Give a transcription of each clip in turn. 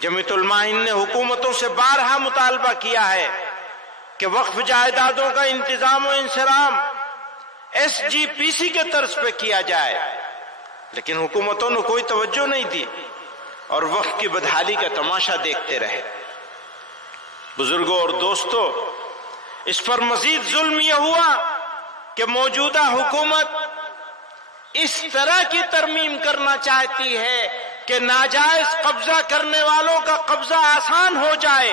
جمعیت علماء ہند نے حکومتوں سے بارہا مطالبہ کیا ہے کہ وقف جائیدادوں کا انتظام و انصرام SGPC کے طرز پہ کیا جائے، لیکن حکومتوں نے کوئی توجہ نہیں دی اور وقف کی بدحالی کا تماشا دیکھتے رہے۔ بزرگوں اور دوستو، اس پر مزید ظلم یہ ہوا کہ موجودہ حکومت اس طرح کی ترمیم کرنا چاہتی ہے کہ ناجائز قبضہ کرنے والوں کا قبضہ آسان ہو جائے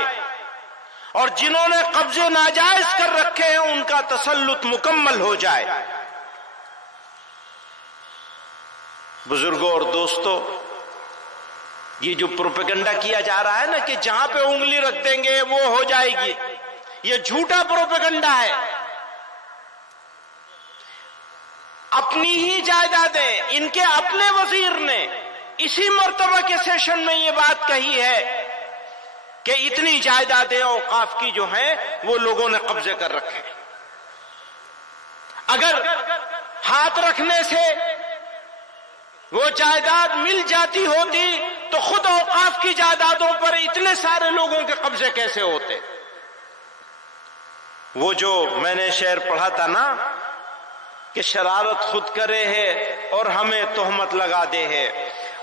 اور جنہوں نے قبضے ناجائز کر رکھے ہیں ان کا تسلط مکمل ہو جائے۔ بزرگوں اور دوستو، یہ جو پروپیگنڈا کیا جا رہا ہے نا کہ جہاں پہ انگلی رکھ دیں گے وہ ہو جائے گی، یہ جھوٹا پروپیگنڈا ہے۔ اپنی ہی جائیدادیں ان کے اپنے وزیر نے اسی مرتبہ کے سیشن میں یہ بات کہی ہے کہ اتنی جائیدادیں اوقاف کی جو ہیں وہ لوگوں نے قبضے کر رکھے۔ اگر ہاتھ رکھنے سے وہ جائیداد مل جاتی ہوتی تو خود اوقاف کی جائیدادوں پر اتنے سارے لوگوں کے قبضے کیسے ہوتے؟ وہ جو میں نے شعر پڑھا تھا نا کہ شرارت خود کرے ہے اور ہمیں تہمت لگا دے ہے،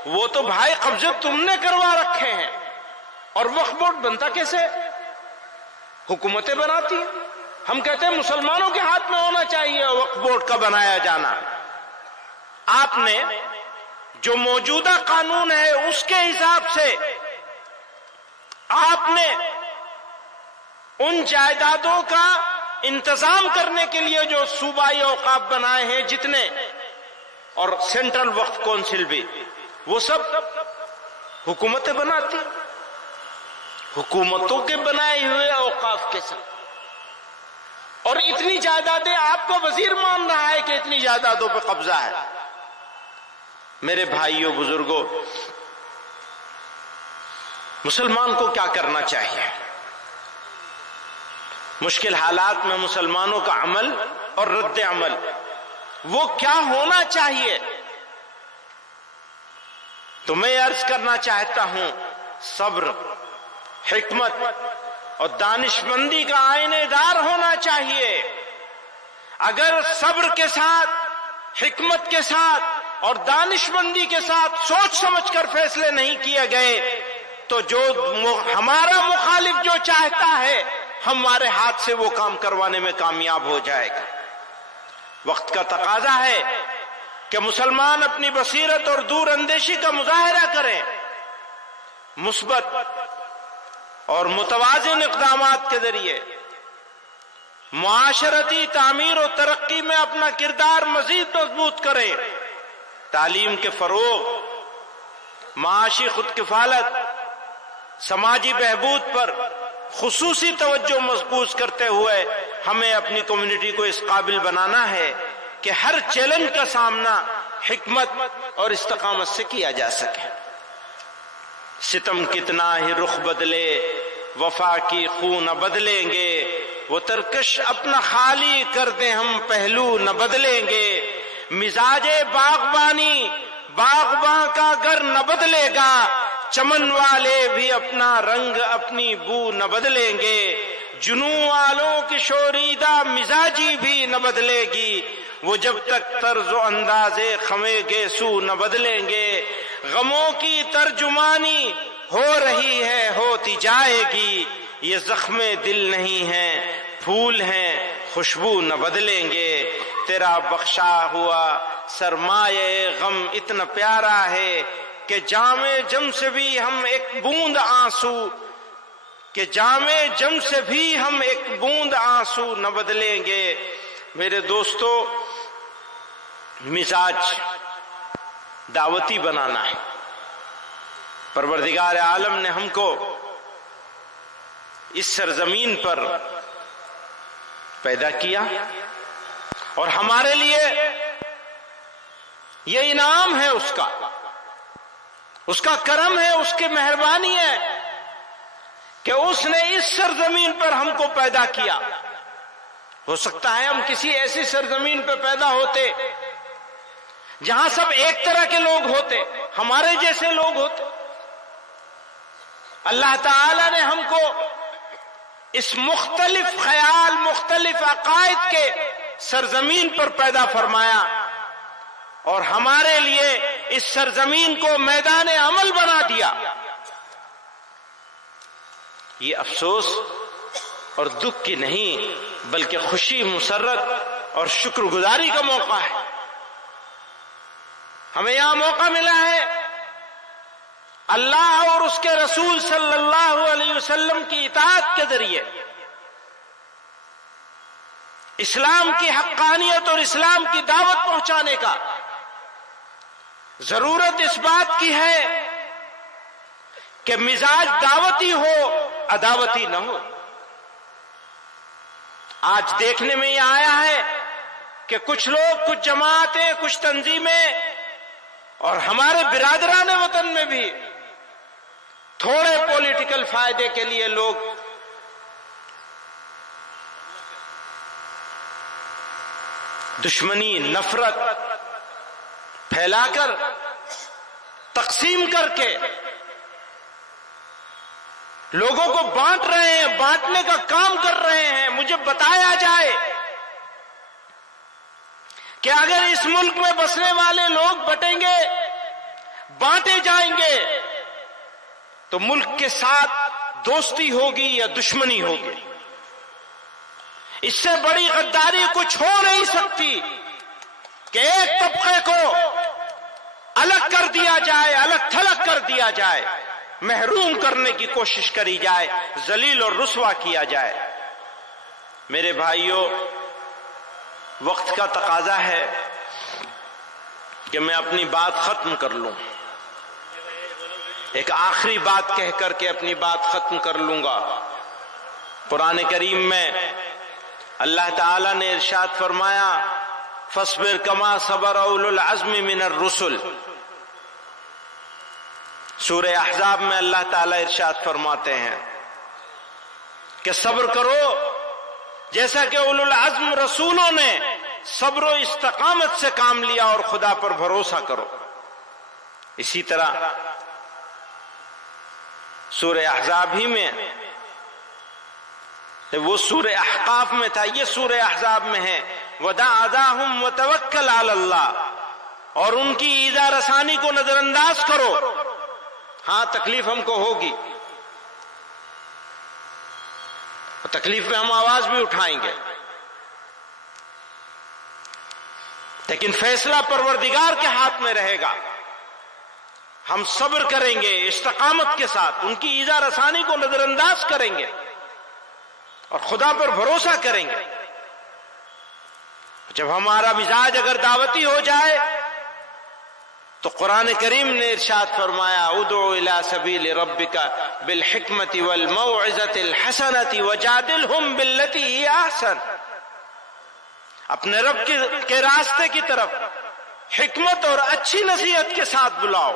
وہ تو بھائی قبضے تم نے کروا رکھے ہیں، اور وقف بورڈ بنتا کیسے؟ حکومتیں بناتی ہیں۔ ہم کہتے ہیں مسلمانوں کے ہاتھ میں ہونا چاہیے وقف بورڈ کا بنایا جانا۔ آپ نے جو موجودہ قانون ہے اس کے حساب سے آپ نے ان جائیدادوں کا انتظام کرنے کے لیے جو صوبائی اوقاف بنائے ہیں جتنے، اور سینٹرل وقف کونسل بھی، وہ سب حکومتیں بناتی، حکومتوں کے بنائے ہوئے اوقاف کے ساتھ، اور اتنی جائیدادیں آپ کا وزیر مان رہا ہے کہ اتنی جائیدادوں پہ قبضہ ہے۔ میرے بھائیوں بزرگوں، مسلمان کو کیا کرنا چاہیے؟ مشکل حالات میں مسلمانوں کا عمل اور رد عمل وہ کیا ہونا چاہیے؟ تو میں عرض کرنا چاہتا ہوں، صبر، حکمت اور دانش مندی کا آئینہ دار ہونا چاہیے۔ اگر صبر کے ساتھ، حکمت کے ساتھ اور دانش مندی کے ساتھ سوچ سمجھ کر فیصلے نہیں کیے گئے تو جو ہمارا مخالف جو چاہتا ہے ہمارے ہاتھ سے وہ کام کروانے میں کامیاب ہو جائے گا۔ وقت کا تقاضا ہے کہ مسلمان اپنی بصیرت اور دور اندیشی کا مظاہرہ کریں، مثبت اور متوازن اقدامات کے ذریعے معاشرتی تعمیر و ترقی میں اپنا کردار مزید مضبوط کریں، تعلیم کے فروغ، معاشی خود کفالت، سماجی بہبود پر خصوصی توجہ مرکوز کرتے ہوئے ہمیں اپنی کمیونٹی کو اس قابل بنانا ہے کہ ہر چیلنج کا سامنا حکمت اور استقامت سے کیا جا سکے۔ ستم کتنا ہی رخ بدلے وفا کی خون نہ بدلیں گے، وہ ترکش اپنا خالی کر دیں ہم پہلو نہ بدلیں گے، مزاج باغبانی باغباں کا گر نہ بدلے گا، چمن والے بھی اپنا رنگ اپنی بو نہ بدلیں گے، جنوں والوں کی شوریدہ مزاجی بھی نہ بدلے گی، وہ جب تک طرز و انداز خمے گیسو نہ بدلیں گے، غموں کی ترجمانی ہو رہی ہے ہوتی جائے گی، یہ زخم دل نہیں ہیں پھول ہیں خوشبو نہ بدلیں گے، تیرا بخشا ہوا سرمایہ غم اتنا پیارا ہے کہ جام جم سے بھی ہم ایک بوند آنسو، کہ جام جم سے بھی ہم ایک بوند آنسو نہ بدلیں گے۔ میرے دوستو، مزاج دعوتی بنانا ہے۔ پروردگار عالم نے ہم کو اس سرزمین پر پیدا کیا اور ہمارے لیے یہ انعام ہے اس کا کرم ہے، اس کی مہربانی ہے کہ اس نے اس سرزمین پر ہم کو پیدا کیا۔ ہو سکتا ہے ہم کسی ایسی سرزمین پہ پیدا ہوتے جہاں سب ایک طرح کے لوگ ہوتے، ہمارے جیسے لوگ ہوتے، اللہ تعالی نے ہم کو اس مختلف خیال، مختلف عقائد کے سرزمین پر پیدا فرمایا اور ہمارے لیے اس سرزمین کو میدان عمل بنا دیا۔ یہ افسوس اور دکھ کی نہیں بلکہ خوشی، مسرت اور شکر گزاری کا موقع ہے۔ ہمیں یہاں موقع ملا ہے اللہ اور اس کے رسول صلی اللہ علیہ وسلم کی اطاعت کے ذریعے اسلام کی حقانیت اور اسلام کی دعوت پہنچانے کا۔ ضرورت اس بات کی ہے کہ مزاج دعوتی ہو، عداوتی نہ ہو۔ آج دیکھنے میں یہ آیا ہے کہ کچھ لوگ، کچھ جماعتیں، کچھ تنظیمیں اور ہمارے برادران وطن میں بھی تھوڑے پولیٹیکل فائدے کے لیے لوگ دشمنی، نفرت پھیلا کر، تقسیم کر کے لوگوں کو بانٹ رہے ہیں، بانٹنے کا کام کر رہے ہیں۔ مجھے بتایا جائے کہ اگر اس ملک میں بسنے والے لوگ بٹیں گے، بانٹے جائیں گے تو ملک کے ساتھ دوستی ہوگی یا دشمنی ہوگی؟ اس سے بڑی غداری کچھ ہو نہیں سکتی کہ ایک طبقے کو الگ کر دیا جائے، الگ تھلگ کر دیا جائے، محروم کرنے کی کوشش کری جائے، ذلیل اور رسوا کیا جائے۔ میرے بھائیوں، وقت کا تقاضا ہے کہ میں اپنی بات ختم کر لوں۔ ایک آخری بات کہہ کر کے اپنی بات ختم کر لوں گا۔ قرآن کریم میں اللہ تعالی نے ارشاد فرمایا، فاصبر کما صبر اولو العزم من الرسل۔ سورہ احزاب میں اللہ تعالی ارشاد فرماتے ہیں کہ صبر کرو جیسا کہ اولو العزم رسولوں نے صبر و استقامت سے کام لیا، اور خدا پر بھروسہ کرو۔ اسی طرح سورہ احزاب ہی میں، وہ سورہ احقاف میں تھا، یہ سورہ احزاب میں ہے، وَدَعْ أَذَاهُمْ وَتَوَكَّلْ عَلَى اللَّهِ، اور ان کی ایذا رسانی کو نظر انداز کرو۔ ہاں تکلیف ہم کو ہوگی، تکلیف میں ہم آواز بھی اٹھائیں گے، لیکن فیصلہ پروردگار کے ہاتھ میں رہے گا۔ ہم صبر کریں گے استقامت کے ساتھ، ان کی ایذا رسانی کو نظر انداز کریں گے اور خدا پر بھروسہ کریں گے۔ جب ہمارا مزاج اگر دعوتی ہو جائے تو قرآن کریم نے ارشاد فرمایا، ادعو الی سبیل ربک بالحکمت والموعظۃ الحسنۃ وجادلہم باللتی ہی احسن۔ اپنے رب کے راستے کی طرف حکمت اور اچھی نصیحت کے ساتھ بلاؤ،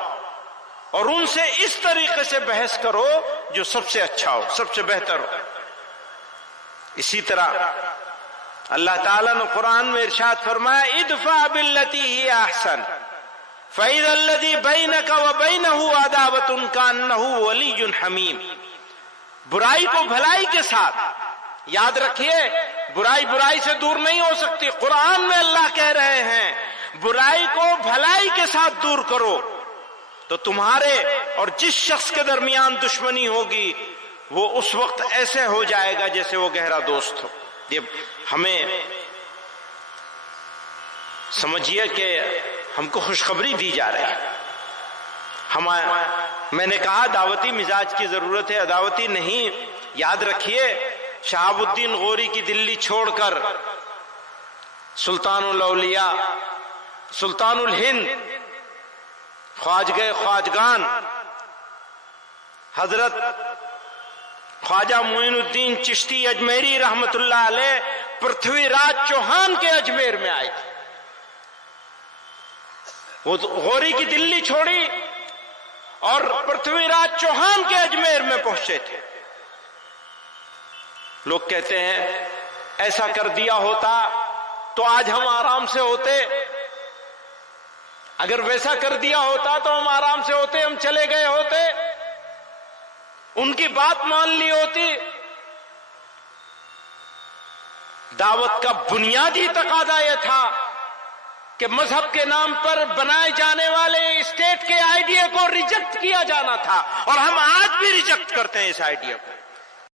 اور ان سے اس طریقے سے بحث کرو جو سب سے اچھا ہو، سب سے بہتر ہو۔ اسی طرح اللہ تعالیٰ نے قرآن میں ارشاد فرمایا، ادفع باللتی ہی احسن فَإِذَا الَّذِي بَيْنَكَ وَبَيْنَهُ عَدَاوَةٌ كَأَنَّهُ وَلِيٌّ حَمِيمٌ۔ برائی کو بھلائی کے ساتھ، یاد رکھیے برائی برائی سے دور نہیں ہو سکتی۔ قرآن میں اللہ کہہ رہے ہیں برائی کو بھلائی کے ساتھ دور کرو، تو تمہارے اور جس شخص کے درمیان دشمنی ہوگی وہ اس وقت ایسے ہو جائے گا جیسے وہ گہرا دوست ہو۔ یہ ہمیں سمجھیے کہ ہم کو خوشخبری دی جا رہی ہے۔ میں نے کہا دعوتی مزاج کی ضرورت ہے، عداوتی نہیں۔ یاد رکھیے شہاب الدین غوری کی دلی چھوڑ کر سلطان الاولیاء، سلطان الہند، خواجہ خواجگان حضرت خواجہ معین الدین چشتی اجمیری رحمت اللہ علیہ پرتھوی راج چوہان کے اجمیر میں آئے تھے۔ وہ غوری کی دلی چھوڑی اور پرتھوی راج چوہان کے اجمیر میں پہنچے تھے۔ لوگ کہتے ہیں ایسا کر دیا ہوتا تو آج ہم آرام سے ہوتے، اگر ویسا کر دیا ہوتا تو ہم آرام سے ہوتے، ہم چلے گئے ہوتے۔ ان کی بات مان لی ہوتی۔ دعوت کا بنیادی تقاضا یہ تھا کہ مذہب کے نام پر بنائے جانے والے اسٹیٹ کے آئیڈیا کو ریجیکٹ کیا جانا تھا، اور ہم آج بھی ریجیکٹ کرتے ہیں اس آئیڈیا کو۔